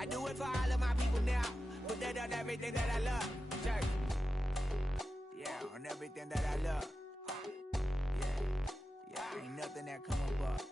I do it for all of my people now. Put that on everything that I love. Check. Yeah, on everything that I love. Yeah, ain't nothing that come above.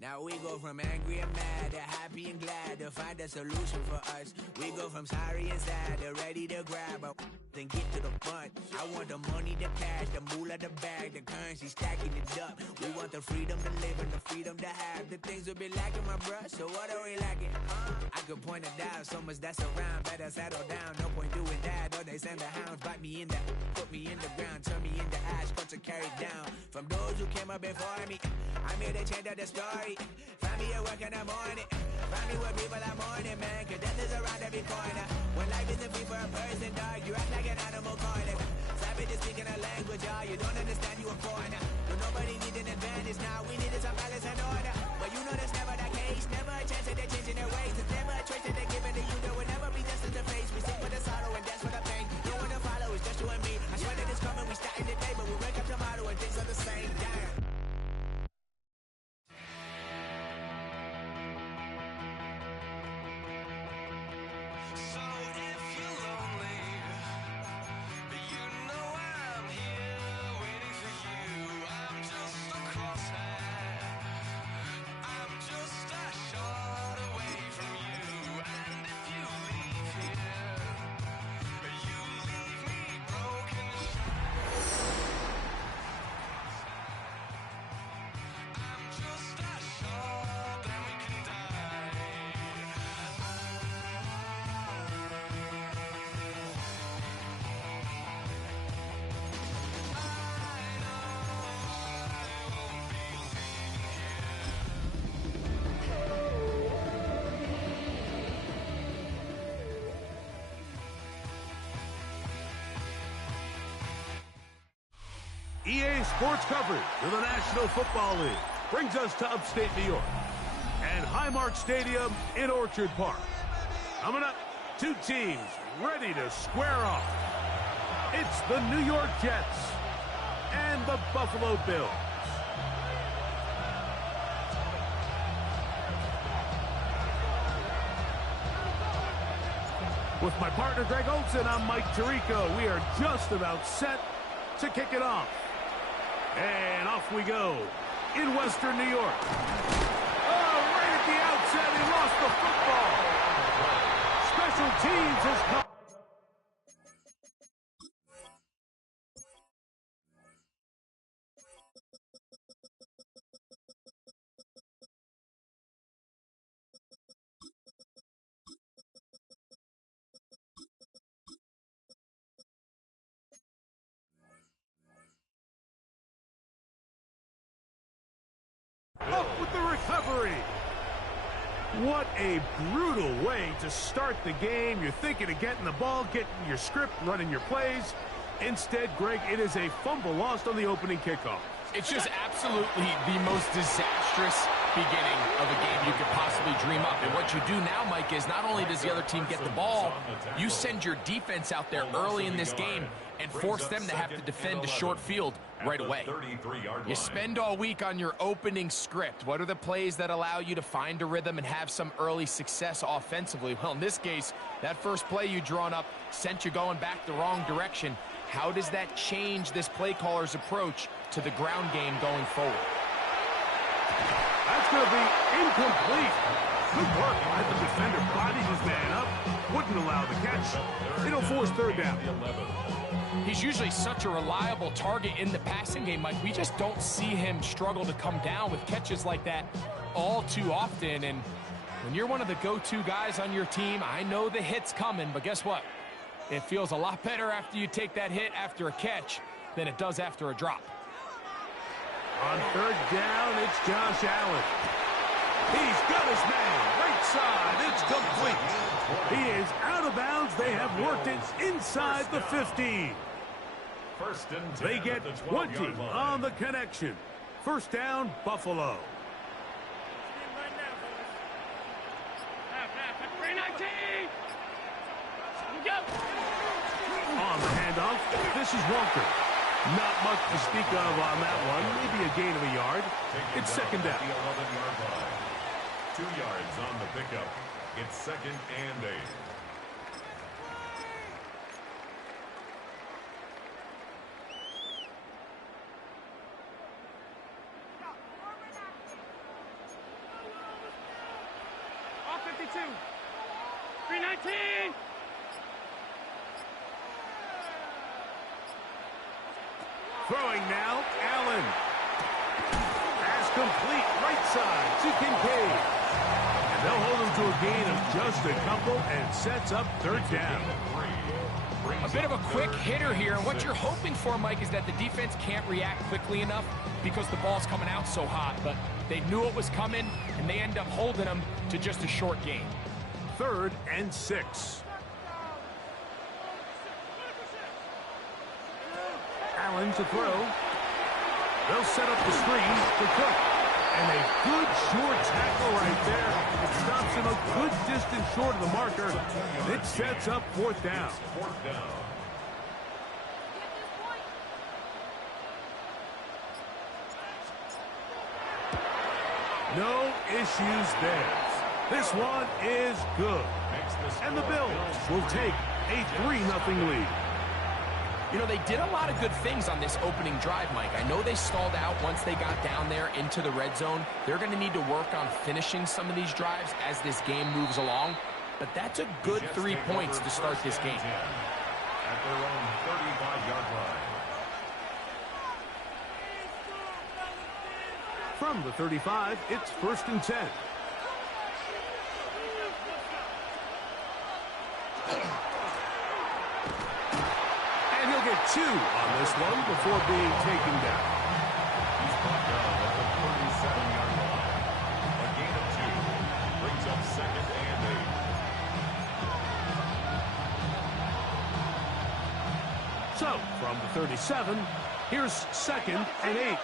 Now we go from angry and mad to happy and glad to find a solution for us. We go from sorry and sad to ready to grab a then get to the front. I want the money, the cash, the moolah, the bag, the currency, stacking it up. We want the freedom to live and the freedom to have. The things will be lacking, my bruh, so what are we lacking? I could point it out, so much that's around. Better settle down, no point doing that. Or they send the hounds, bite me in the, put me in the ground, turn me into ash, got to carry down. From those who came up before me, I'm here to change up the story. Find me at work in the morning, find me where people are mourning, man, cause death is around every corner. When life isn't free for a person, dog, you act like an animal corner. Savage is speaking a language, y'all, you don't understand, you a foreigner. But nobody needs an advantage now, we needed some balance and order. But you know that's never the case, never a chance that they're changing their ways. There's never a choice that they're giving to you, there will never be justice to face. We sing for the sorrow and dance for the pain. No one to follow, it's just you and me. I swear that it's coming, we starting today, but we wake up tomorrow and things are the same. Damn. EA Sports coverage of the National Football League brings us to upstate New York and Highmark Stadium in Orchard Park. Coming up, two teams ready to square off. It's the New York Jets and the Buffalo Bills. With my partner Greg Olson, I'm Mike Tirico. We are just about set to kick it off. And off we go in Western New York. Oh, right at the outset, he lost the football. Special teams has come. Up with the recovery. What a brutal way to start the game. You're thinking of getting the ball, getting your script, running your plays. Instead, Greg, it is a fumble lost on the opening kickoff. It's just absolutely the most disastrous beginning of a game you could possibly dream up. And what you do now, Mike, is not only does the other team get the ball, you send your defense out there early in this game and force them to have to defend a short field right away. You spend all week on your opening script. What are the plays that allow you to find a rhythm and have some early success offensively? Well, in this case, that first play you drawn up sent you going back the wrong direction. How does that change this play caller's approach to the ground game going forward? That's going to be incomplete. Good work. Let the defender body his man up. Wouldn't allow the catch. It'll force third down. He's usually such a reliable target in the passing game, Mike. We just don't see him struggle to come down with catches like that all too often. And when you're one of the go-to guys on your team, I know the hit's coming, but guess what? It feels a lot better after you take that hit after a catch than it does after a drop. On third down, it's Josh Allen. He's got his man. Right side. It's complete. He is out of bounds. They have worked it inside the 15. They get 20 on the connection. First down, Buffalo. On the handoff, this is Walker. Not much to speak of on that one. Maybe a gain of a yard. It's second down. 11-yard line. 2 yards on the pickup. It's second and 8. All 52. 319. Throwing now, Allen. Pass complete, right side to Kincaid. And they'll hold him to a gain of just a couple and sets up third down. A bit of a quick hitter here. And what you're hoping for, Mike, is that the defense can't react quickly enough because the ball's coming out so hot. But they knew it was coming, and they end up holding them to just a short gain. 3rd and 6. Allen to throw. They'll set up the screen to Cook. And a good short tackle right there. It stops him a good distance short of the marker. It sets up 4th down. No issues there. This one is good. And the Bills will take a 3-0 lead. You know, they did a lot of good things on this opening drive, Mike. I know they stalled out once they got down there into the red zone. They're going to need to work on finishing some of these drives as this game moves along. But that's a good 3 points to start this game. At their own 35-yard line. From the 35, it's 1st and 10. And he'll get 2 on this one before being taken down. He's brought down at the 37-yard line. A gain of 2 brings up second and 8. So, from the 37, here's 2nd and 8.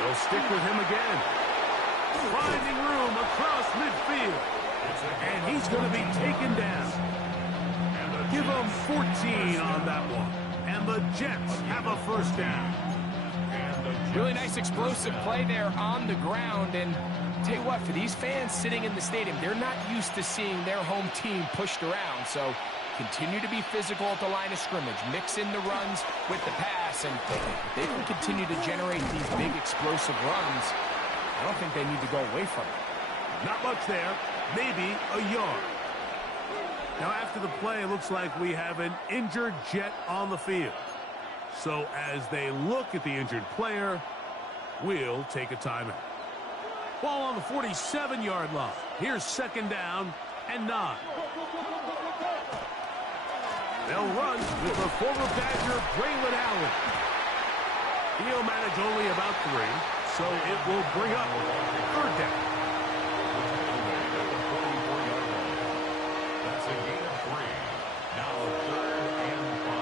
They'll stick with him again. Finding room across midfield. And he's going to be taken down. Give him 14 on that one. And the Jets have a 1st down. Really nice explosive play there on the ground. And tell you what, for these fans sitting in the stadium, they're not used to seeing their home team pushed around. So continue to be physical at the line of scrimmage. Mix in the runs with the pass. And if they can continue to generate these big explosive runs, I don't think they need to go away from it. Not much there. Maybe a yard. Now after the play, it looks like we have an injured Jet on the field. So as they look at the injured player, we'll take a timeout. Ball on the 47-yard line. Here's 2nd down and 9. They'll run with the former Badger, Braylon Allen. He'll manage only about 3, so it will bring up 3rd down. That's a gain of 3. Now 3rd and 5.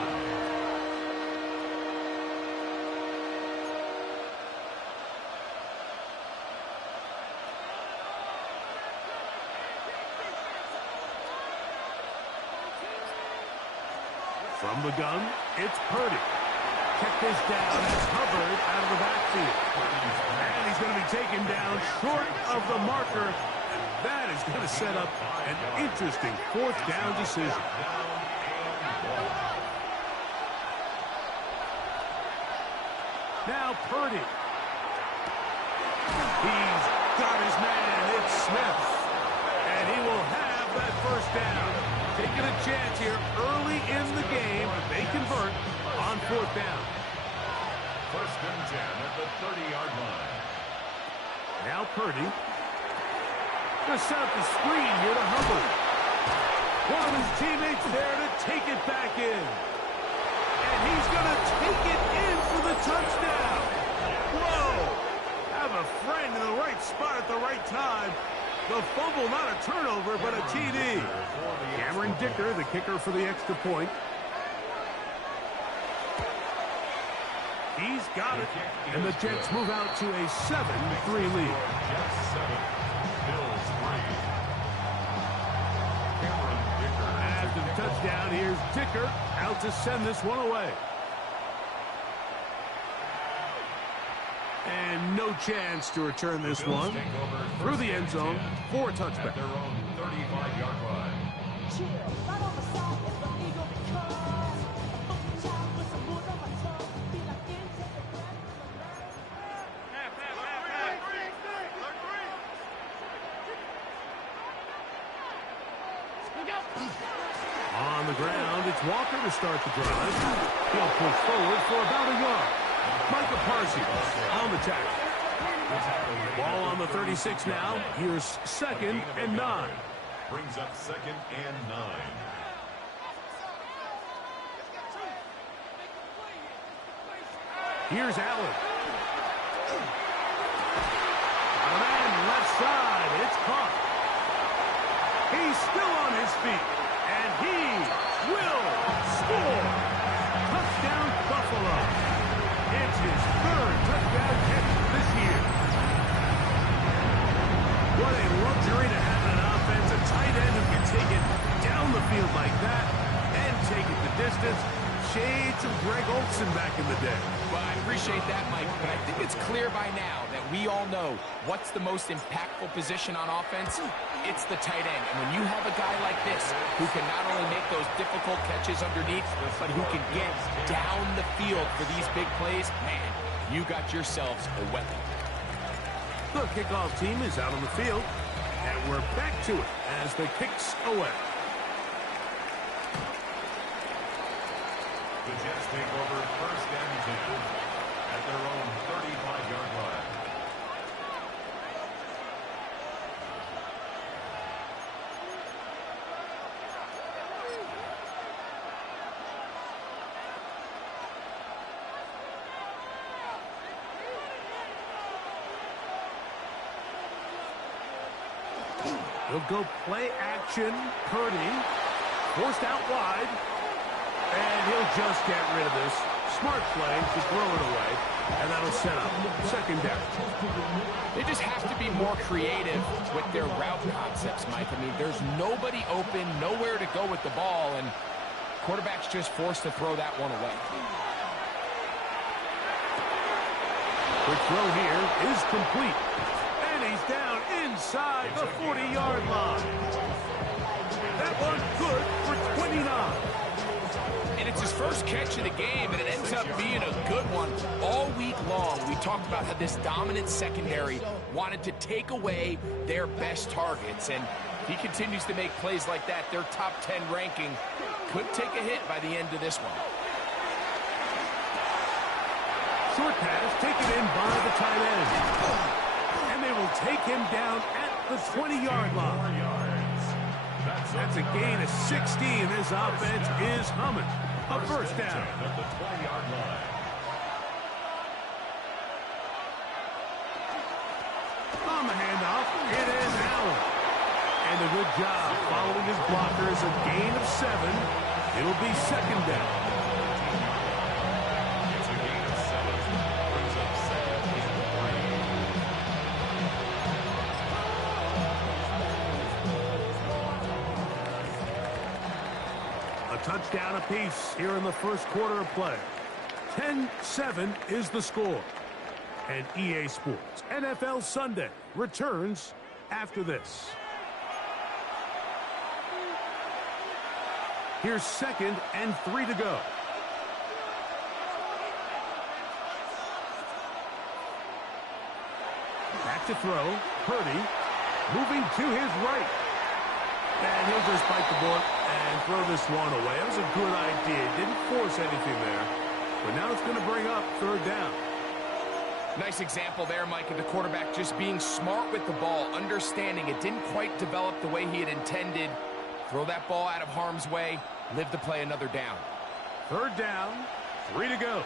From the gun, it's Purdy. Check this down as Hubbard out of the backfield. And he's going to be taken down short of the marker. And that is going to set up an interesting 4th down decision. Now Purdy. He's got his man. It's Smith. And he will have that 1st down. Taking a chance here early in the game. They convert on 4th down. 1st and 10 at the 30-yard line. Now Purdy. Going to set up the screen here to Hubbard. One of his teammates there to take it back in. And he's going to take it in for the touchdown. Whoa! Have a friend in the right spot at the right time. The fumble, not a turnover, but a TD. Cameron Dicker, the kicker for the extra point. He's got it. And the Jets move out to a 7-3 lead. Jets 7, Bills 3. Cameron Dicker. After the touchdown, here's Dicker out to send this one away. And no chance to return this one through the end zone for a touchback. At their own 35-yard line. On the ground, it's Walker to start the drive. He'll push forward for about a yard. Micah Parsons on the tackle. Ball on the 36 now. Here's 2nd and 9. Brings up 2nd and 9. Here's Allen. On end, left side. It's caught. He's still on his feet. And he will score. Touchdown, Buffalo. It's his 3rd touchdown catch this year. What a luxury to have an offense, a tight end who can take it down the field like that and take it the distance. Shades of Greg Olsen back in the day. Well, I appreciate that, Mike, but I think it's clear by now that we all know what's the most impactful position on offense. It's the tight end. And when you have a guy like this who can not only make those difficult catches underneath, but who can get down the field for these big plays, man, you got yourselves a weapon. The kickoff team is out on the field, and we're back to it as the kicks away. The Jets take over 1st and 10 at their own 35-yard line. He'll go play action. Purdy forced out wide. And he'll just get rid of this. Smart play to throw it away. And that'll set up 2nd down. They just have to be more creative with their route concepts, Mike. I mean, there's nobody open, nowhere to go with the ball, and quarterback's just forced to throw that one away. Quick throw here is complete. And he's down inside the 40-yard line. That one's good for 29. And it's his first catch of the game, and it ends up being a good one. All week long, we talked about how this dominant secondary wanted to take away their best targets. And if he continues to make plays like that, their top 10 ranking could take a hit by the end of this one. Short pass taken in by the tight end. And they will take him down at the 20-yard line. That's a gain of 60, and this offense is humming. A 1st down. At the 20-yard line. On the handoff, it is Allen. And a good job following his blockers. A gain of 7. It'll be 2nd down. It's a gain of 7. Brings up 2nd A touchdown apiece here in the first quarter of play. 10-7 is the score. And EA Sports NFL Sunday returns after this. Here's 2nd and 3 to go. Back to throw. Purdy moving to his right. And he'll just bite the bullet and throw this one away. That was a good idea. Didn't force anything there. But now it's going to bring up 3rd down. Nice example there, Mike, of the quarterback just being smart with the ball, understanding it didn't quite develop the way he had intended. Throw that ball out of harm's way, live to play another down. 3rd down, 3 to go.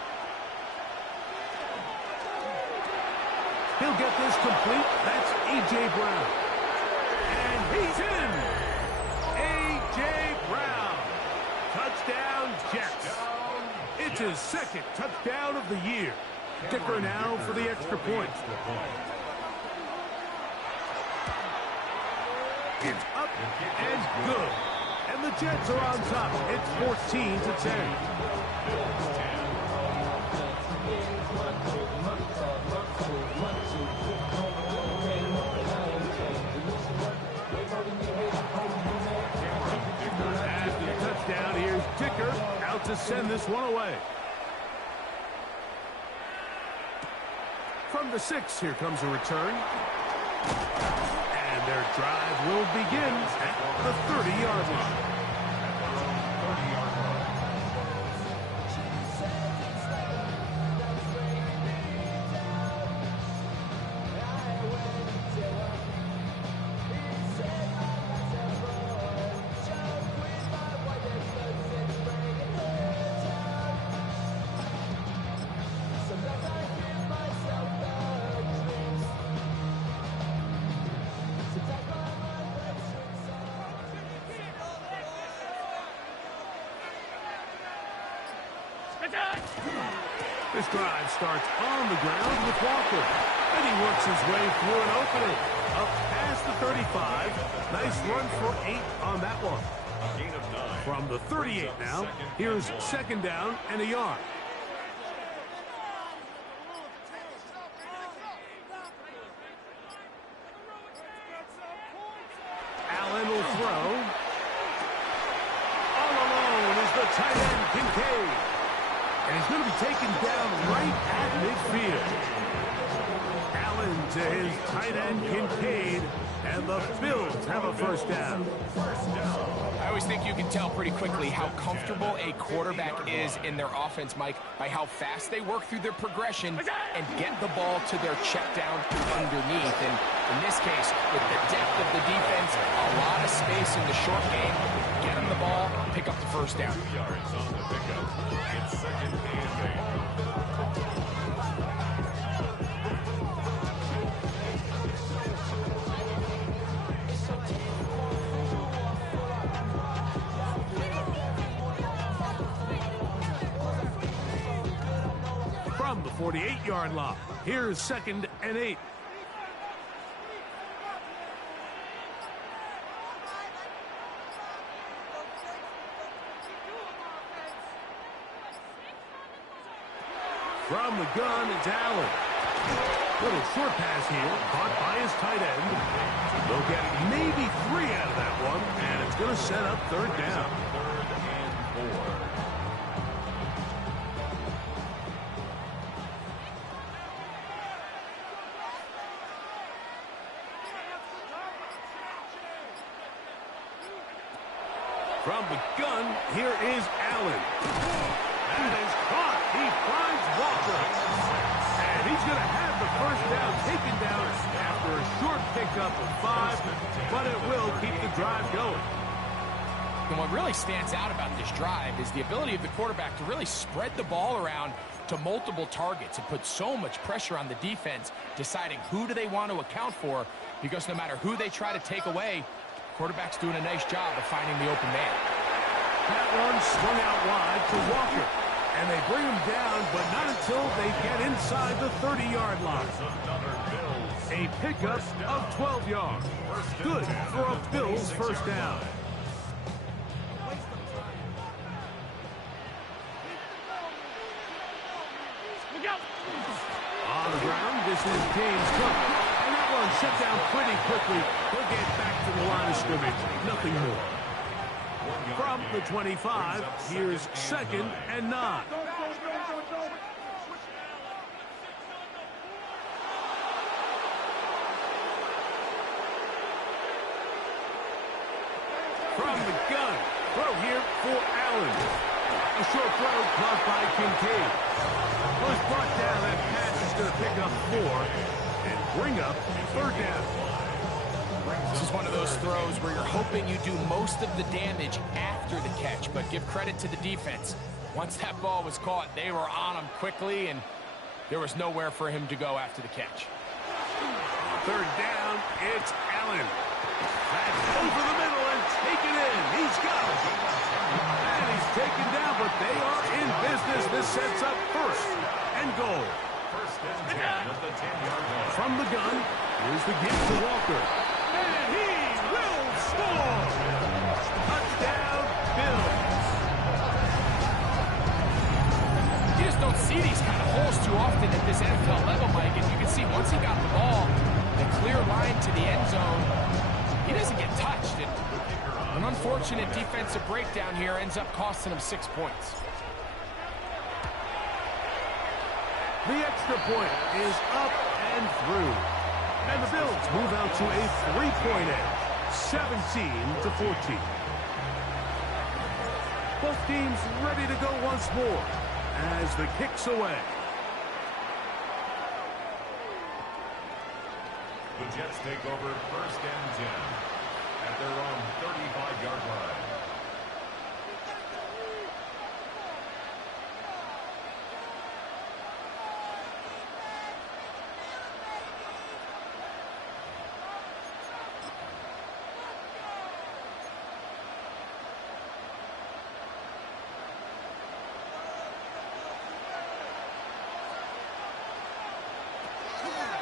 He'll get this complete. That's A.J. Brown. And he's in. A.J. Brown. Touchdown, Jets. It's his 2nd touchdown of the year. Dicker now for the extra point. It's up and good. And And the Jets are on top. It's 14-10. After the touchdown, here's Dicker out to send this one away. From the 6, here comes a return. And their drive will begin at the 30-yard line. This drive starts on the ground with Walker. And he works his way through an opening. Up past the 35. Nice run for 8 on that one. A gain of 9. From the 38 now, here's second down and a yard. Allen will throw. All alone is the tight end, Kincaid. And he's going to be taken down right at midfield. Allen to his tight end, Kincaid, and the Bills have a first down. I always think you can tell pretty quickly how comfortable a quarterback is in their offense, Mike, by how fast they work through their progression and get the ball to their check down underneath. And in this case, with the depth of the defense, a lot of space in the short game, get them the ball, pick up the first down. 2 yards on the pickup. It's second and 8. From the 48-yard line, here's second and 8. From the gun, it's Allen. Little short pass here, caught by his tight end. They'll get maybe 3 out of that one, and it's going to set up third down. 3rd and 4. From the gun, here is Allen. That is caught. He finds Walker. And he's going to have the first down taken down after a short pickup of 5, but it will keep the drive going. And what really stands out about this drive is the ability of the quarterback to really spread the ball around to multiple targets and put so much pressure on the defense, deciding who do they want to account for, because no matter who they try to take away, quarterback's doing a nice job of finding the open man. That one swung out wide to Walker. And they bring him down, but not until they get inside the 30-yard line. A pickup of 12 yards. Good for a Bills first down. On the ground, this is James Cook. And that one shut down pretty quickly. He'll get back to the line of scrimmage. Nothing more. From the 25, here's second and 9. From the gun, throw here for Allen. A short throw caught by Kincaid. Was brought down, and pass is going to pick up 4 and bring up third down. This is one of those throws where you're hoping you do most of the damage after the catch, but give credit to the defense. Once that ball was caught, they were on him quickly, and there was nowhere for him to go after the catch. Third down, it's Allen. That's over the middle and taken in. He's got it. And he's taken down, but they are in business. This sets up first and goal. First and 10 at the 10-yard line. From the gun, here's the give to Walker. And he will score! Touchdown, just don't see these kind of holes too often at this NFL level, Mike. And you can see once he got the ball, the clear line to the end zone, he doesn't get touched. And an unfortunate defensive breakdown here ends up costing him 6 points. The extra point is up and through. And the Bills move out to a 3-point edge, 17-14. Both teams ready to go once more as the kick's away. The Jets take over 1st and 10 at their own 35-yard line.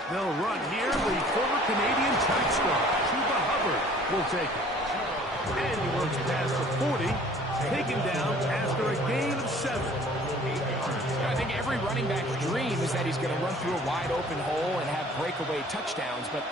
They'll run here. The former Canadian track star, Chuba Hubbard, will take it. And he works past the 40, taken down after a gain of 7. I think every running back's dream is that he's going to run through a wide open hole and have breakaway touchdowns, but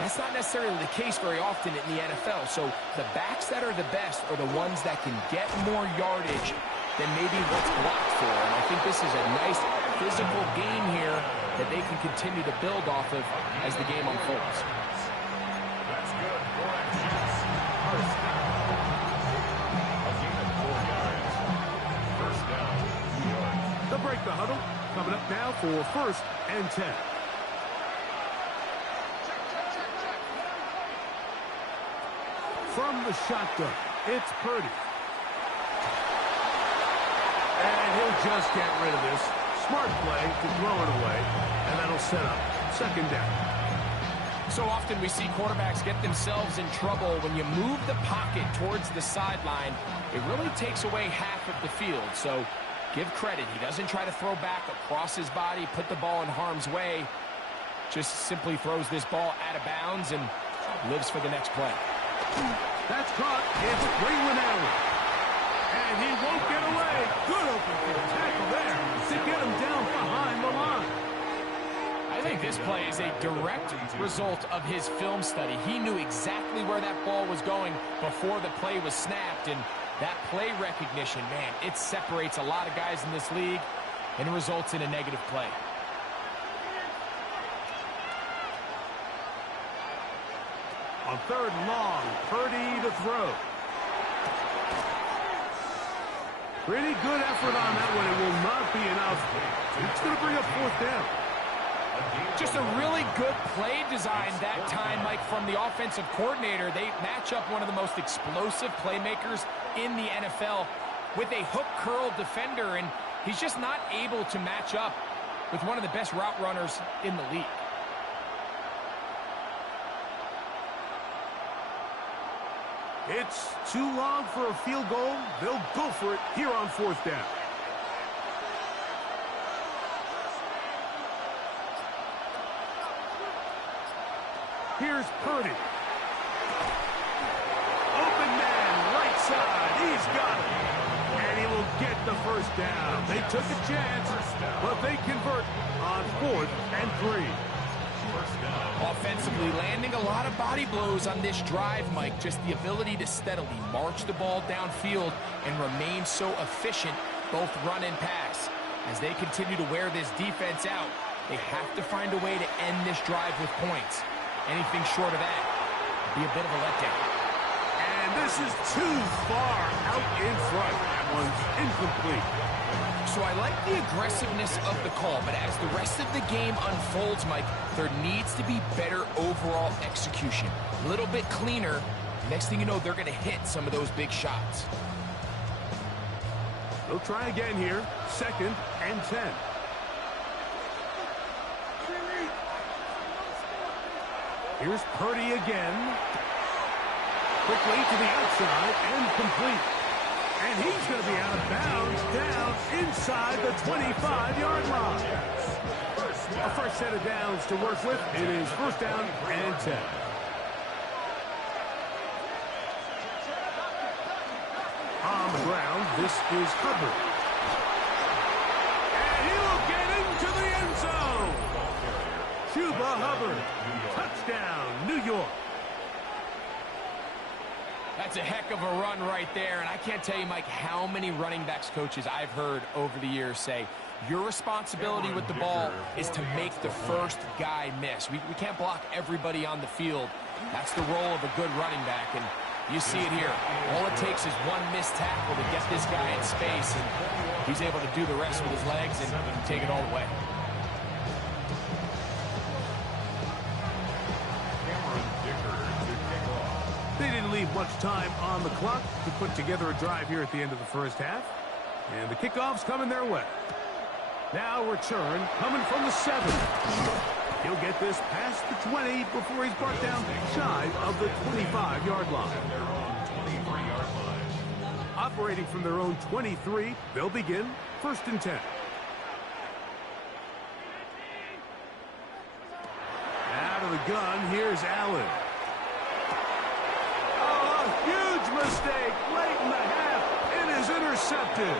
that's not necessarily the case very often in the NFL. So the backs that are the best are the ones that can get more yardage than maybe what's blocked for. And I think this is a nice physical game here that they can continue to build off of as the game unfolds. That's good. 4 actions. First down. A gain of 4 yards. First down, 2 yards. They'll break the huddle. Coming up now for 1st and 10. From the shotgun, it's Purdy. And he'll just get rid of this. Smart play to throw it away, and that'll set up 2nd down. So often we see quarterbacks get themselves in trouble when you move the pocket towards the sideline. It really takes away half of the field. So give credit. He doesn't try to throw back across his body, put the ball in harm's way. Just simply throws this ball out of bounds and lives for the next play. That's caught. It's Braylon Allen. And he won't get away. Good open field tackle there to get him down behind the line. I think this play is a direct result of his film study. He knew exactly where that ball was going before the play was snapped, and that play recognition, man, it separates a lot of guys in this league and results in a negative play. On 3rd and long, Purdy to throw. Pretty good effort on that one. It will not be enough. It's going to bring up 4th down. Just a really good play design that time, Mike, from the offensive coordinator. They match up one of the most explosive playmakers in the NFL with a hook curl defender, and he's just not able to match up with one of the best route runners in the league. It's too long for a field goal. They'll go for it here on 4th down. Here's Purdy. Open man, right side. He's got it. And he will get the 1st down. They took a chance, but they convert on 4th and 3. Offensively, landing a lot of body blows on this drive, Mike. Just the ability to steadily march the ball downfield and remain so efficient, both run and pass. As they continue to wear this defense out, they have to find a way to end this drive with points. Anything short of that would be a bit of a letdown. And this is too far out in front. That one's incomplete. So I like the aggressiveness of the call, but as the rest of the game unfolds, Mike, there needs to be better overall execution. A little bit cleaner. Next thing you know, they're going to hit some of those big shots. They'll try again here. 2nd and 10. Here's Purdy again. Quickly to the outside and complete. And he's going to be out of bounds down inside the 25-yard line. A fresh set of downs to work with. It is 1st down and 10. On the ground, this is Hubbard. And Chuba Hubbard. Touchdown, New York. That's a heck of a run right there, and I can't tell you, Mike, how many running backs coaches I've heard over the years say, your responsibility with the ball is to make the first guy miss. We can't block everybody on the field. That's the role of a good running back, and you see it here. All it takes is one missed tackle to get this guy in space, and he's able to do the rest with his legs and take it all the way. They didn't leave much time on the clock to put together a drive here at the end of the first half. And the kickoff's coming their way. Now return coming from the 7. He'll get this past the 20 before he's brought down shy of the 25-yard line. Operating from their own 23, they'll begin 1st and 10. Out of the gun, here's Allen. Huge mistake late in the half. It is intercepted.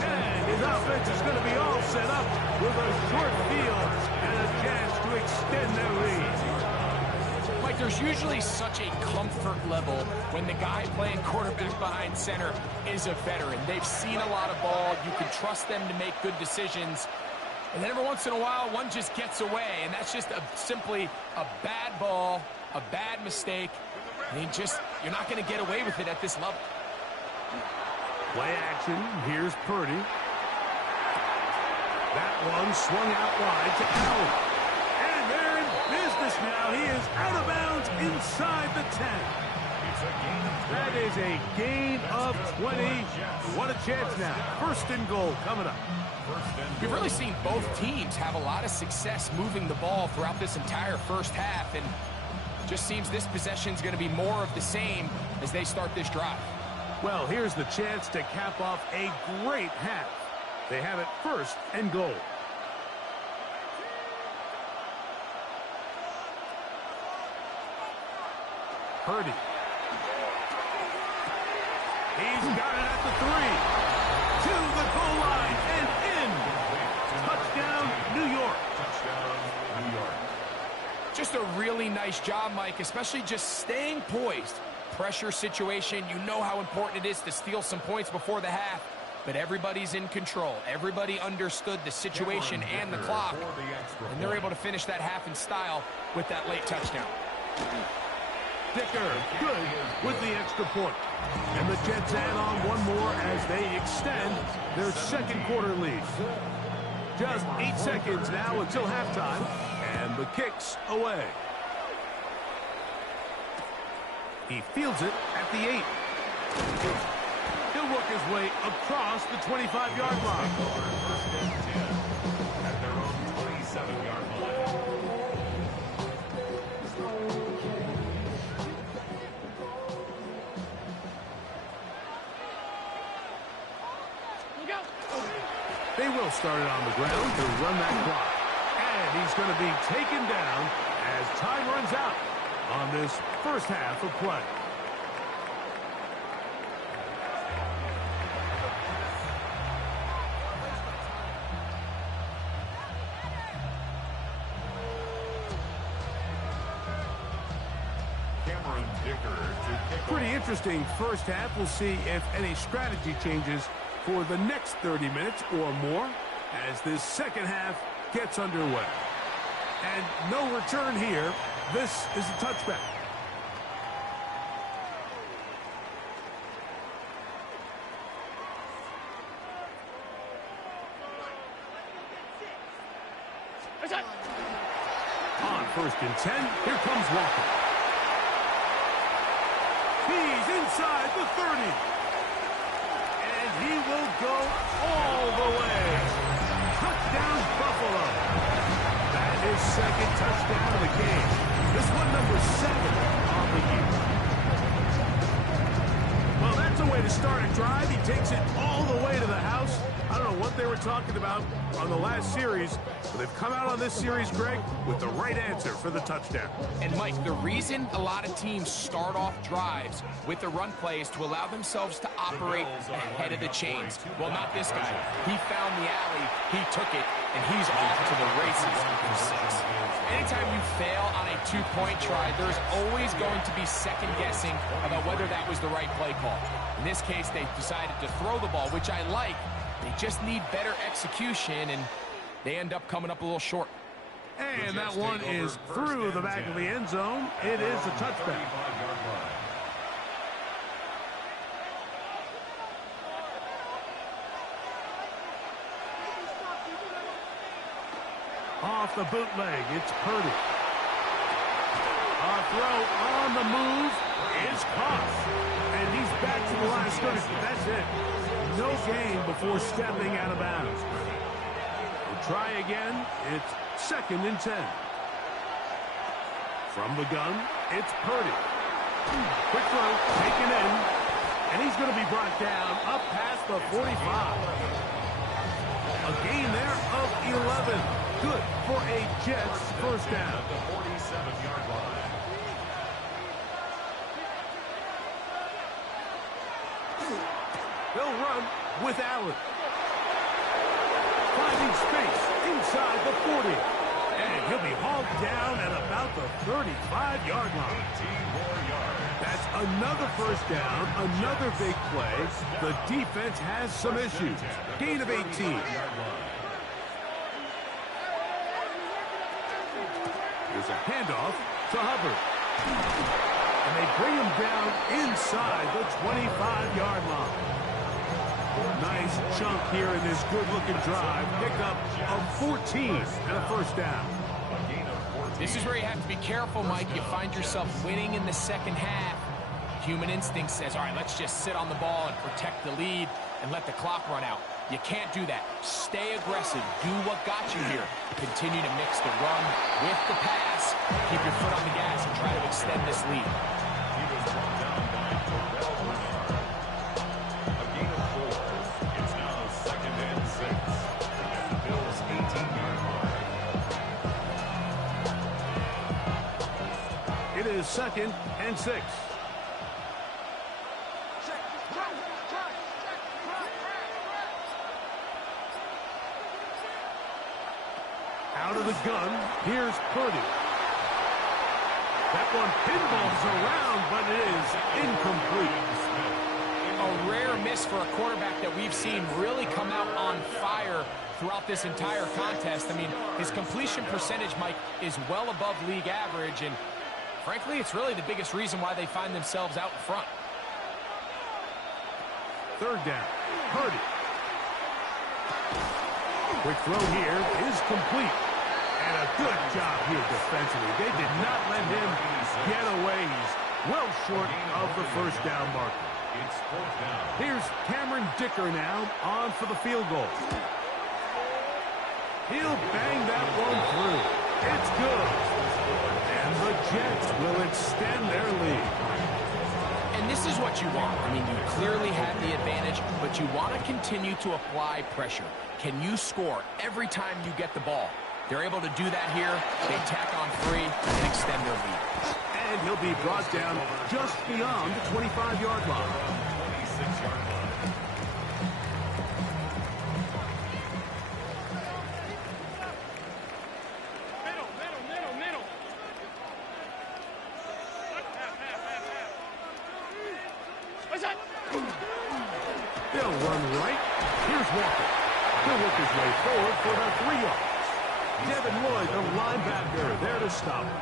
And his offense is going to be all set up with a short field and a chance to extend their lead. Mike, there's usually such a comfort level when the guy playing quarterback behind center is a veteran. They've seen a lot of ball. You can trust them to make good decisions. And then every once in a while, one just gets away. And that's just simply a bad ball, a bad mistake. You're not going to get away with it at this level. Play action. Here's Purdy. That one swung out wide to Allen. And they're in business now. He is out of bounds inside the 10. That is a gain of 20. What a chance now. 1st and goal coming up. We've really seen both teams have a lot of success moving the ball throughout this entire first half. And just seems this possession's going to be more of the same as they start this drive. Well, here's the chance to cap off a great half. They have it 1st and goal. Purdy. He's got it at the 3. To the goal line and in. Touchdown, New York. Touchdown, New York. Just a really nice job, Mike, especially just staying poised. Pressure situation, you know how important it is to steal some points before the half, but everybody's in control. Everybody understood the situation and the clock, and they're able to finish that half in style with that late touchdown. Dicker, good with the extra point. And the Jets add on one more as they extend their 2nd quarter lead. Just 8 seconds now until halftime. And the kick's away. He fields it at the 8. He'll work his way across the 25-yard line. At their own 27-yard line. They will start it on the ground to run that clock. And he's going to be taken down as time runs out on this first half of play. Pretty interesting first half. We'll see if any strategy changes for the next 30 minutes or more as this second half gets underway. And no return here. This is a touchback. On 1st and 10, here comes Walker. He's inside the 30. And he will go all the way. Touchdown, Buffalo. That is 2nd touchdown of the game. This one number 7 on the year. Well, that's a way to start a drive. He takes it all the way to the house. A don't know what they were talking about on the last series, but they've come out on this series, Greg, with the right answer for the touchdown. And, Mike, the reason a lot of teams start off drives with the run play is to allow themselves to operate ahead of the chains. Well, not this guy. He found the alley, he took it, and he's off to the races for 6. Anytime you fail on a two-point try, there's always going to be second-guessing about whether that was the right play call. In this case, they decided to throw the ball, which I like. They just need better execution, and they end up coming up a little short. And that one is through the back of the end zone. It is a touchback. Off the bootleg, it's Purdy. A throw on the move is caught. And he's back to the line of scrimmage. That's it. No gain before stepping out of bounds. We'll try again. It's 2nd and 10. From the gun, it's Purdy. Quick throw, taken in. And he's going to be brought down up past the 45. A gain there of 11. Good for a Jets first down. At the 47-yard line. They'll run with Allen. Finding space inside the 40. And he'll be hauled down at about the 35-yard line. 18 more yards. That's another first down, another big play. The defense has some issues. Gain of 18. Here's a handoff to Hubbard. And they bring him down inside the 25-yard line. Nice chunk here in this good-looking drive. Pickup of 14 and a first down. This is where you have to be careful, Mike. You find yourself winning in the second half. Human instinct says, all right, let's just sit on the ball and protect the lead and let the clock run out. You can't do that. Stay aggressive. Do what got you here. Continue to mix the run with the pass. Keep your foot on the gas and try to extend this lead. He was brought down by Terrell Bernard. A gain of 4. It's now 2nd and 6. At the Bills' 18-yard line. It is 2nd and 6. Out of the gun, here's Purdy. That one pinballs around, but it is incomplete. A rare miss for a quarterback that we've seen really come out on fire throughout this entire contest. I mean, his completion percentage, Mike, is well above league average, and frankly, it's really the biggest reason why they find themselves out in front. 3rd down, Purdy. Quick throw here is complete. And a good job here defensively. They did not let him get away. He's well short of the first down marker. It's 4th down. Here's Cameron Dicker now on for the field goal. He'll bang that one through. It's good. And the Jets will extend their lead. And this is what you want. I mean, you clearly have the advantage, but you want to continue to apply pressure. Can you score every time you get the ball? They're able to do that here. They tack on 3 and extend their lead. And he'll be brought down just beyond the 25-yard line. 26-yard line. Middle. What's that? They'll run right. Here's Walker. He'll work his way forward for about 3 yards. Devin Lloyd, the linebacker, there to stop him.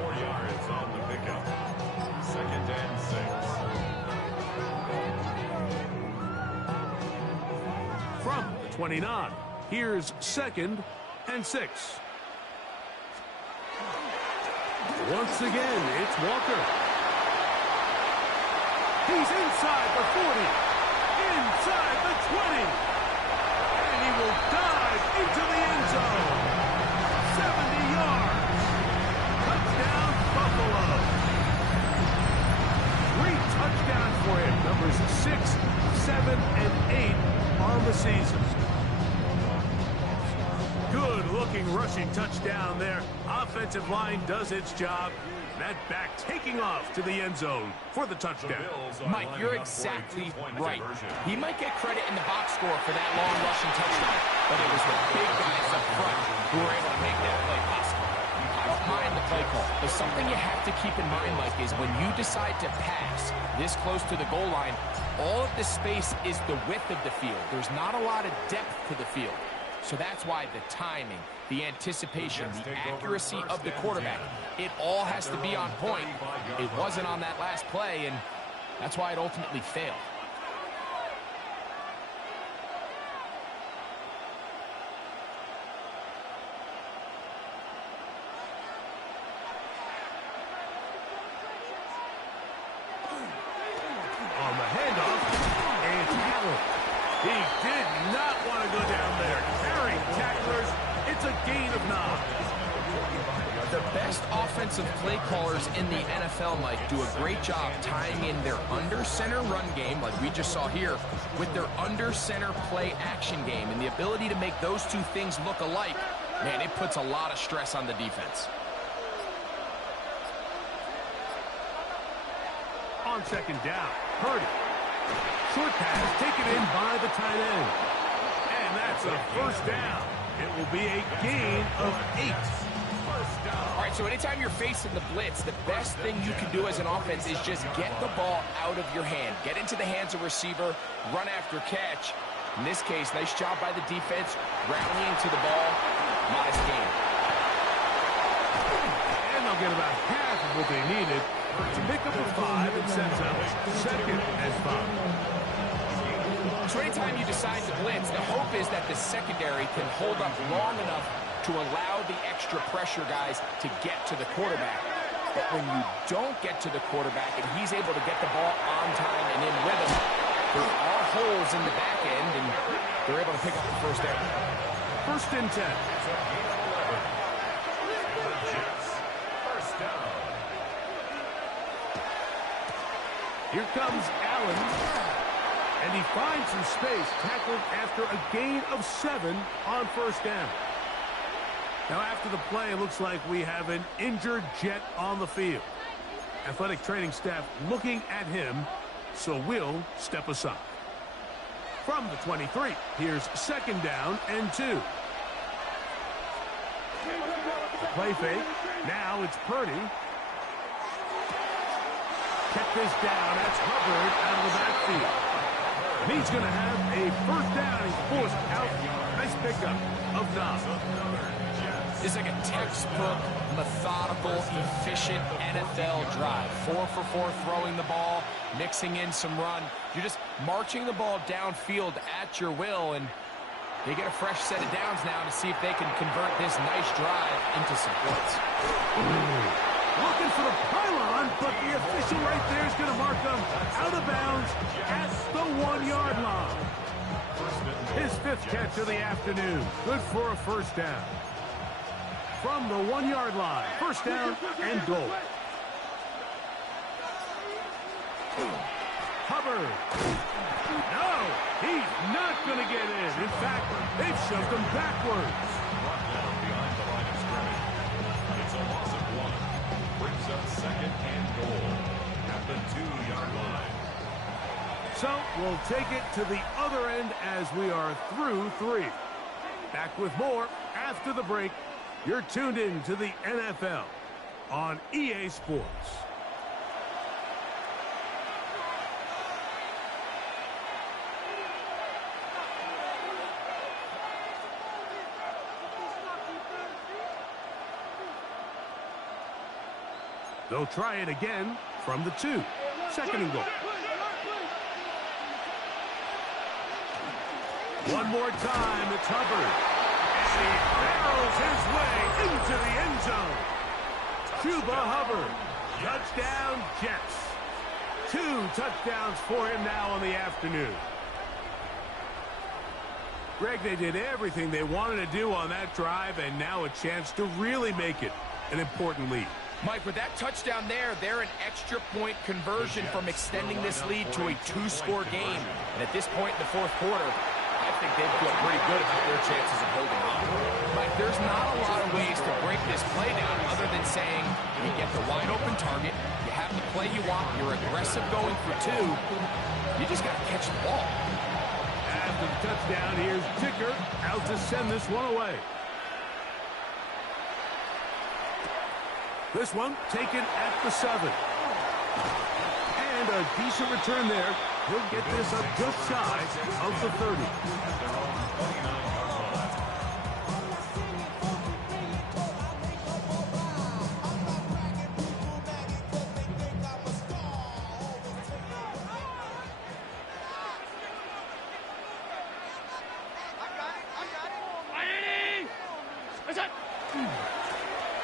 4 yards on the pickup. 2nd and 6. From the 29, here's 2nd and 6. Once again, it's Walker. He's inside the 40, inside the 20, and he will dive into the end zone. 70 yards. Touchdown, Buffalo. 3 touchdowns for him. Numbers 6, 7, and 8 on the season. Shocking rushing touchdown there. Offensive line does its job. That back taking off to the end zone for the touchdown. Mike, you're exactly right. He might get credit in the box score for that long rushing touchdown, but it was the big guys up front who were able to make that play possible. I don't mind the play call, but something you have to keep in mind, Mike, is when you decide to pass this close to the goal line, all of the space is the width of the field. There's not a lot of depth to the field. So that's why the timing, the anticipation, the accuracy of the quarterback, it all has to be on point. It wasn't on that last play, and that's why it ultimately failed. On the handoff, and Allen. He did not want to go down there. Carrying tacklers, it's a gain of 9. The best offensive play callers in the NFL, Mike, do a great job tying in their under-center run game, like we just saw here, with their under-center play action game. And the ability to make those two things look alike, man, it puts a lot of stress on the defense. On second down, Purdy. Short pass taken in by the tight end. And that's a first down. It will be a gain of 8. All right, so anytime you're facing the blitz, the best thing you can do as an offense is just get the ball out of your hand. Get into the hands of receiver, run after catch. In this case, nice job by the defense, rallying to the ball. Modest gain. And they'll get about half of what they needed to pick up a 5 and sets up second and 5. So anytime you decide to blitz, the hope is that the secondary can hold up long enough to allow the extra pressure guys to get to the quarterback. But when you don't get to the quarterback and he's able to get the ball on time and in rhythm, there are holes in the back end, and they're able to pick up the first down. First and 10. Here comes Allen, and he finds some space, tackled after a gain of 7 on first down. Now, after the play, it looks like we have an injured Jet on the field. Athletic training staff looking at him, so we'll step aside. From the 23, here's second down and 2. The play fake. Now it's Purdy. Check this down. That's Hubbard out of the backfield. And he's going to have a first down. He's forced out. Nice pickup of 9. It's like a textbook, methodical, efficient NFL drive. 4 for 4 throwing the ball, mixing in some run. You're just marching the ball downfield at your will, and they get a fresh set of downs now to see if they can convert this nice drive into some points. Looking for the pylon, but the official right there is going to mark them out of bounds at the 1-yard line. His 5th catch of the afternoon. Good for a first down. From the 1-yard line, first down and goal. Hubbard. No, he's not going to get in. In fact, they've shoved him backwards. Brought down behind the line of scrimmage. It's a loss of 1. Brings up second and goal at the 2-yard line. So we'll take it to the other end as we are through 3. Back with more after the break. You're tuned in to the NFL on EA Sports. They'll try it again from the 2. Second and goal. One more time, it's Hubbard. And he barrels his way into the end zone. Chuba Hubbard. Touchdown, Jets. 2 touchdowns for him now on the afternoon. Greg, they did everything they wanted to do on that drive, and now a chance to really make it an important lead. Mike, with that touchdown there, they're an extra point conversion from extending this lead to a 2-score game. And at this point in the 4th quarter, I think they feel pretty good about their chances of holding on. Mike, there's not a lot of ways to break this play down other than saying you get the wide open target, you have the play you want, you're aggressive going for two, you just got to catch the ball. After the touchdown, here's Dicker out to send this one away. This one taken at the 7. And a decent return there. He'll get this up just shy of the 30.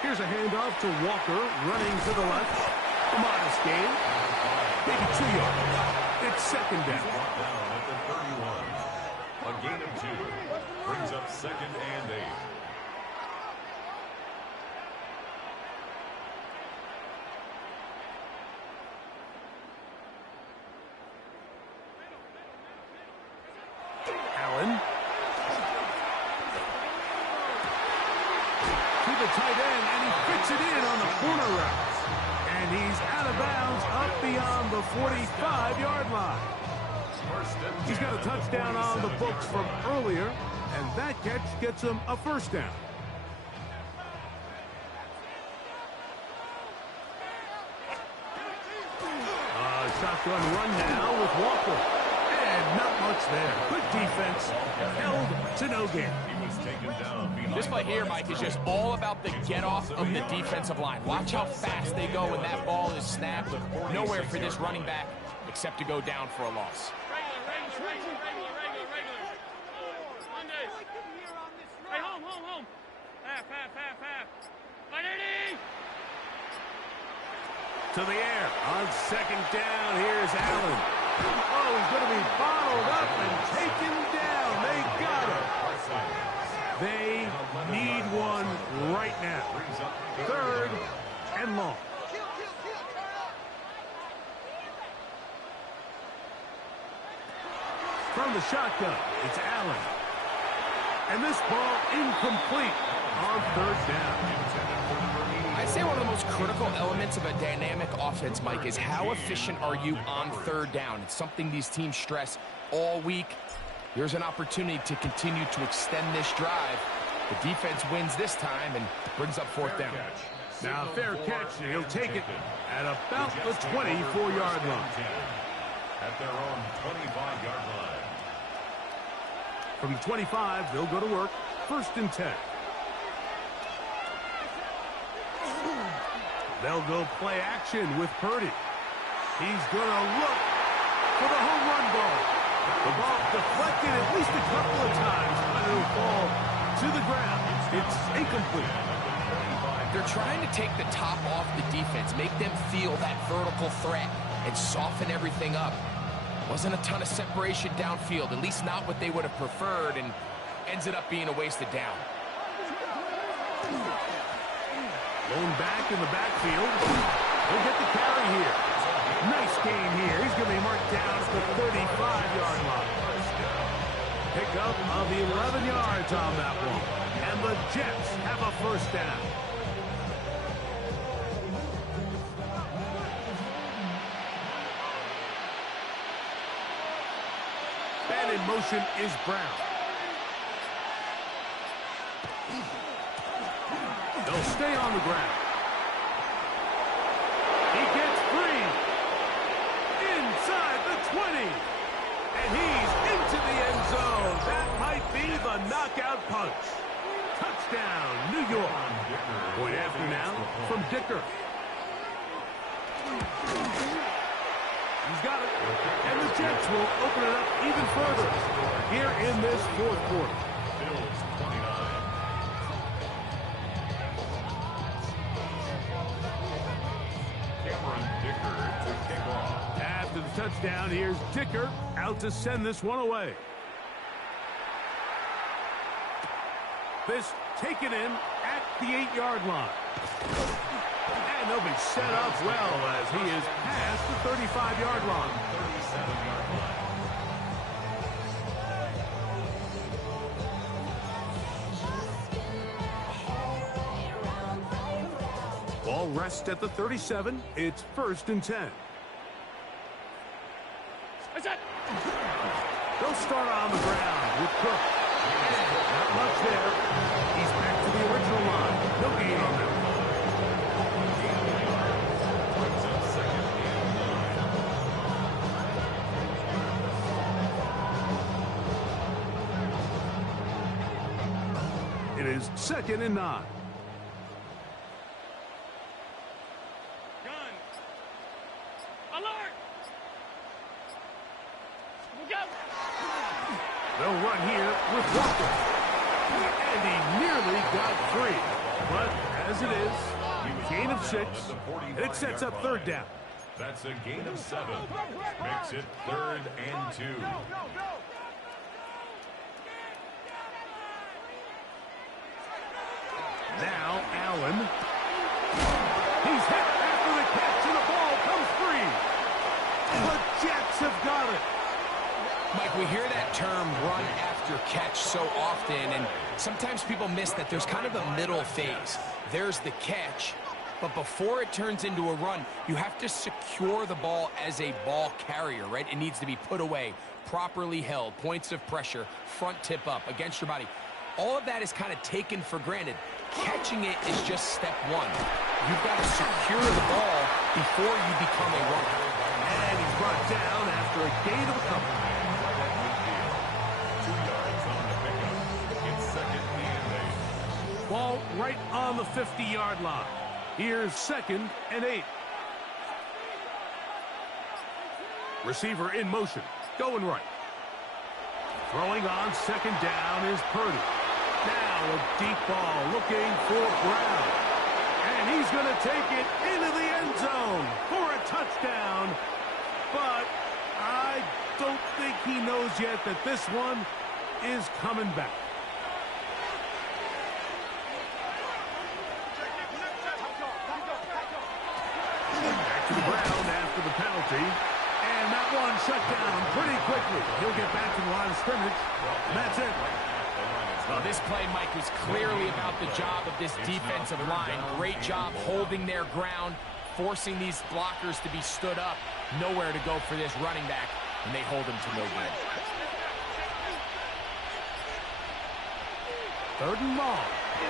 Here's a handoff to Walker, running to the left. A modest gain. Maybe 2 yards. It's second down. Down at the 31. A gain of 2. Brings up 2nd and 8. Allen. To the tight end, and he fits it in on the corner route. And he's out of bounds up beyond the 45-yard line. He's got a touchdown on the books from earlier, and that catch gets him a first down. Shotgun run now with Walker. And not much there. Good defense. Held to no gain. He was taken down. This play here, Mike, is just all about the get-off of the defensive line. Watch how fast they go when that ball is snapped. Nowhere for this running back except to go down for a loss. Regular. Monday. Hey, home. Half. Mighty! To the air on second down. Here's Allen. Oh, he's going to be bottled up and taken down. They got him. They need one right now. 3rd and long. From the shotgun, it's Allen. And this ball incomplete on 3rd down. I'd say one of the most critical elements of a dynamic offense, Mike, is how efficient are you on 3rd down. It's something these teams stress all week. Here's an opportunity to continue to extend this drive. The defense wins this time and brings up 4th down. Now, fair catch. He'll take it at about the 24-yard line. At their own 25-yard line. From the 25, they'll go to work. 1st and 10. They'll go play action with Purdy. He's going to look for the home run ball. The ball deflected at least a couple of times, but it'll fall to the ground. It's incomplete. They're trying to take the top off the defense, make them feel that vertical threat, and soften everything up. Wasn't a ton of separation downfield, at least not what they would have preferred, and ends it up being a wasted down. Going back in the backfield. He'll get the carry here. Nice gain here. He's going to be marked down at the 35-yard line. Pickup of 11 yards on that one. And the Jets have a 1st down. And in motion is Brown. They'll stay on the ground. He gets free. Inside the 20. And he's into the end zone. That might be the knockout punch. Touchdown, New York. Point after now from Dicker. He's got it. And the Jets will open it up even further here in this 4th quarter. Bills 29. After the touchdown, here's Dicker out to send this one away. This taken in at the 8-yard line. And they'll be set up well as he is past the 35-yard line. 37-yard line. Ball rests at the 37. It's 1st and 10. They'll start on the ground with Cook. Not much there. He's back to the original line. No gain on that. It is 2nd and 9. Gun. Alert. Look out. They'll run here with Walker. And he nearly got 3. But as it is, gain of 6, and it sets up 3rd down. That's a gain of 7. Makes it 3rd and 2. Now Allen. He's hit after the catch, and the ball comes free. The Jets have got it. Mike, we hear that term run after catch so often, and sometimes people miss that there's kind of a middle phase. There's the catch, but before it turns into a run, you have to secure the ball as a ball carrier, right? It needs to be put away, properly held, points of pressure, front tip up against your body. All of that is kind of taken for granted. Catching it is just step 1. You've got to secure the ball before you become a runner. And he's brought down after a gain of a couple. 2 yards on the pickup. It's 2nd and 8. Ball right on the 50-yard line. Here's 2nd and 8. Receiver in motion, going right. Throwing on 2nd down is Purdy. Now a deep ball looking for Brown. And he's going to take it into the end zone for a touchdown. But I don't think he knows yet that this one is coming back. Back to the ground after the penalty. And that one shut down pretty quickly. He'll get back to the line of scrimmage. And that's it. Well, this play, Mike, was clearly about the job of this defensive line. Great job holding their ground, forcing these blockers to be stood up. Nowhere to go for this running back, and they hold him to no good. 3rd and long.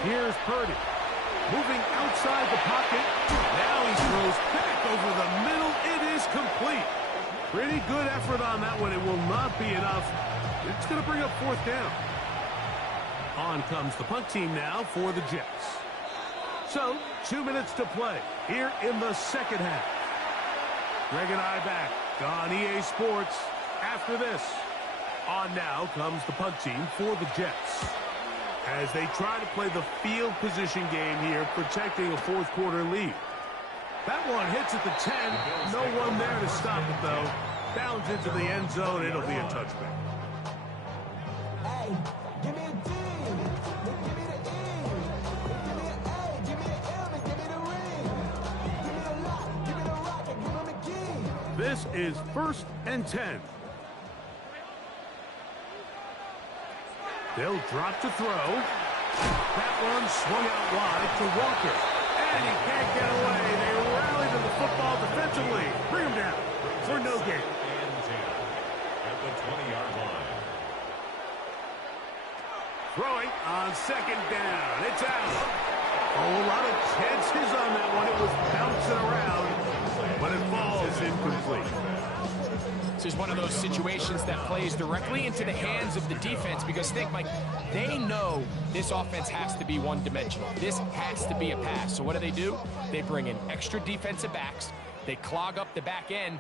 Here's Purdy. Moving outside the pocket. Now he throws back over the middle. It is complete. Pretty good effort on that one. It will not be enough. It's going to bring up 4th down. On comes the punt team now for the Jets. So, 2 minutes to play here in the 2nd half. Greg and I back on EA Sports after this. On now comes the punt team for the Jets, as they try to play the field position game here, protecting a 4th quarter lead. That one hits at the 10. No one there to stop it, though. Bounds into the end zone. It'll be a touchback. Hey, give me a D. Give me the E. Give me an A. Give me an M. And give me the ring. Give me the lock. Give me the rock. And give me the key. This is 1st and 10. They'll drop to throw. That one swung out wide to Walker. And he can't get away. They rally to the football defensively. Bring him down for no gain. And 10 at the 20-yard line. Throwing on 2nd down. It's out. Oh, a lot of chances on that one. It was bouncing around, but it falls incomplete. This is one of those situations that plays directly into the hands of the defense, because think, Mike, they know this offense has to be one-dimensional. This has to be a pass. So what do? They bring in extra defensive backs. They clog up the back end.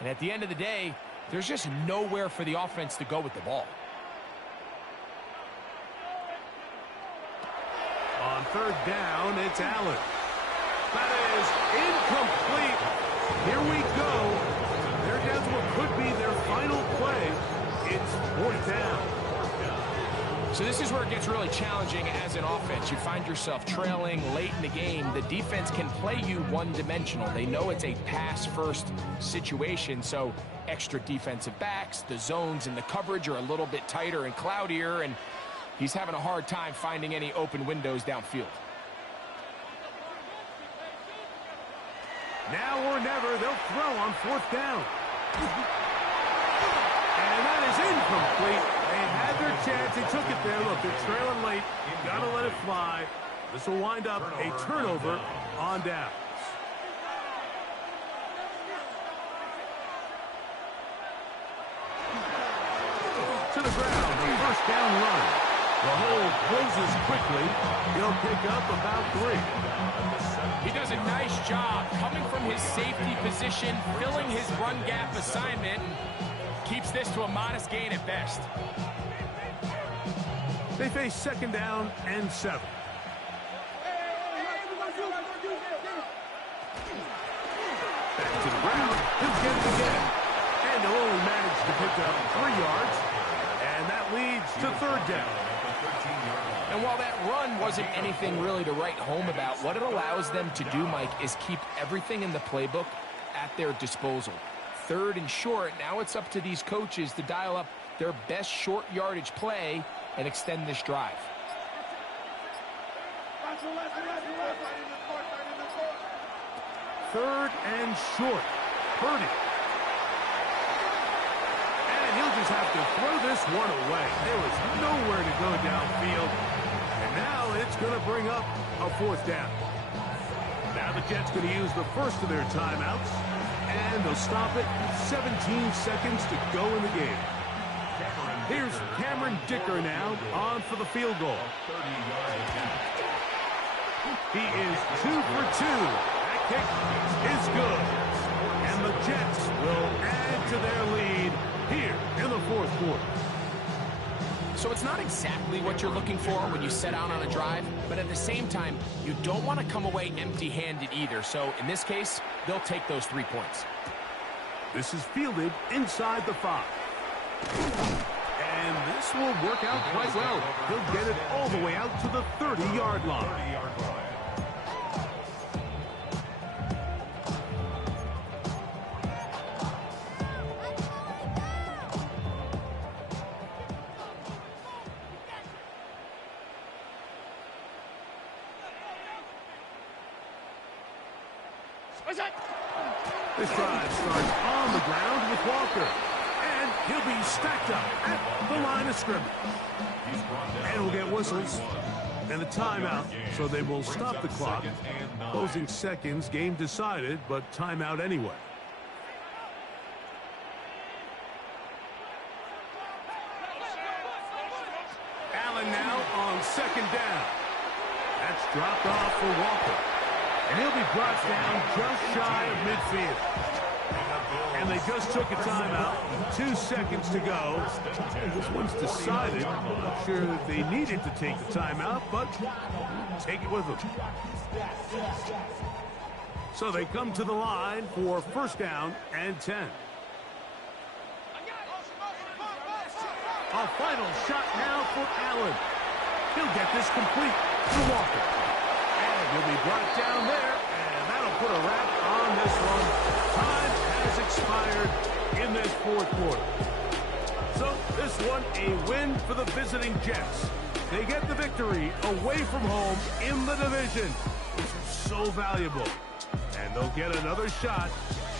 And at the end of the day, there's just nowhere for the offense to go with the ball. On 3rd down, it's Allen. That is incomplete. Here we go. They're down to what could be their final play. It's 4th down. So this is where it gets really challenging as an offense. You find yourself trailing late in the game. The defense can play you one-dimensional. They know it's a pass-first situation, so extra defensive backs, the zones and the coverage are a little bit tighter and cloudier, and he's having a hard time finding any open windows downfield. Now or never, they'll throw on 4th down. And that is incomplete. They had their chance. They took it there. Look, they're trailing late. Got to let it fly. This will wind up a turnover on downs. To the ground, the 1st down run. The hole closes quickly. He'll pick up about 3. He does a nice job coming from his safety position, filling his run gap assignment, and keeps this to a modest gain at best. They face 2nd down and 7. Back to the ground. He'll get it again. And they'll only manage to pick up 3 yards. And that leads to 3rd down. And while that run wasn't anything really to write home about, what it allows them to do, Mike, is keep everything in the playbook at their disposal. 3rd and short, now it's up to these coaches to dial up their best short yardage play and extend this drive. 3rd and short. Purdy. And he'll just have to throw this one away. There was nowhere to go downfield. And now it's going to bring up a 4th down. Now the Jets going to use the first of their timeouts. And they'll stop it. 17 seconds to go in the game. Here's Cameron Dicker now on for the field goal. He is 2 for 2. That kick is good. And the Jets will add to their lead here in the 4th quarter. So it's not exactly what you're looking for when you set out on a drive, but at the same time, you don't want to come away empty-handed either. So in this case, they'll take those 3 points. This is fielded inside the 5. And this will work out quite well. He'll get it all the way out to the 30-yard line. This drive starts on the ground with Walker. And he'll be stacked up at the line of scrimmage. And we'll get whistles and a timeout, so they will stop the clock. Closing seconds, game decided, but timeout anyway. Allen now on 2nd down. That's dropped off for Walker. And he'll be brought down just shy of midfield. And they just took a timeout. 2 seconds to go. This one's decided. I'm not sure that they needed to take the timeout, but take it with them. So they come to the line for 1st down and 10. A final shot now for Allen. He'll get this complete to Walker. And he'll be brought down there, and that'll put a wrap on this one. Time has expired in this 4th quarter. So this one, a win for the visiting Jets. They get the victory away from home in the division, which is so valuable. And they'll get another shot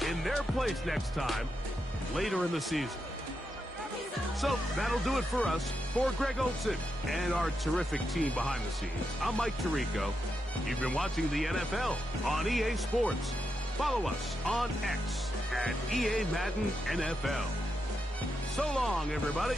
in their place next time later in the season. So that'll do it for us. For Greg Olson and our terrific team behind the scenes, I'm Mike Tirico. You've been watching the NFL on EA Sports. Follow us on X at EA Madden NFL. So long, everybody.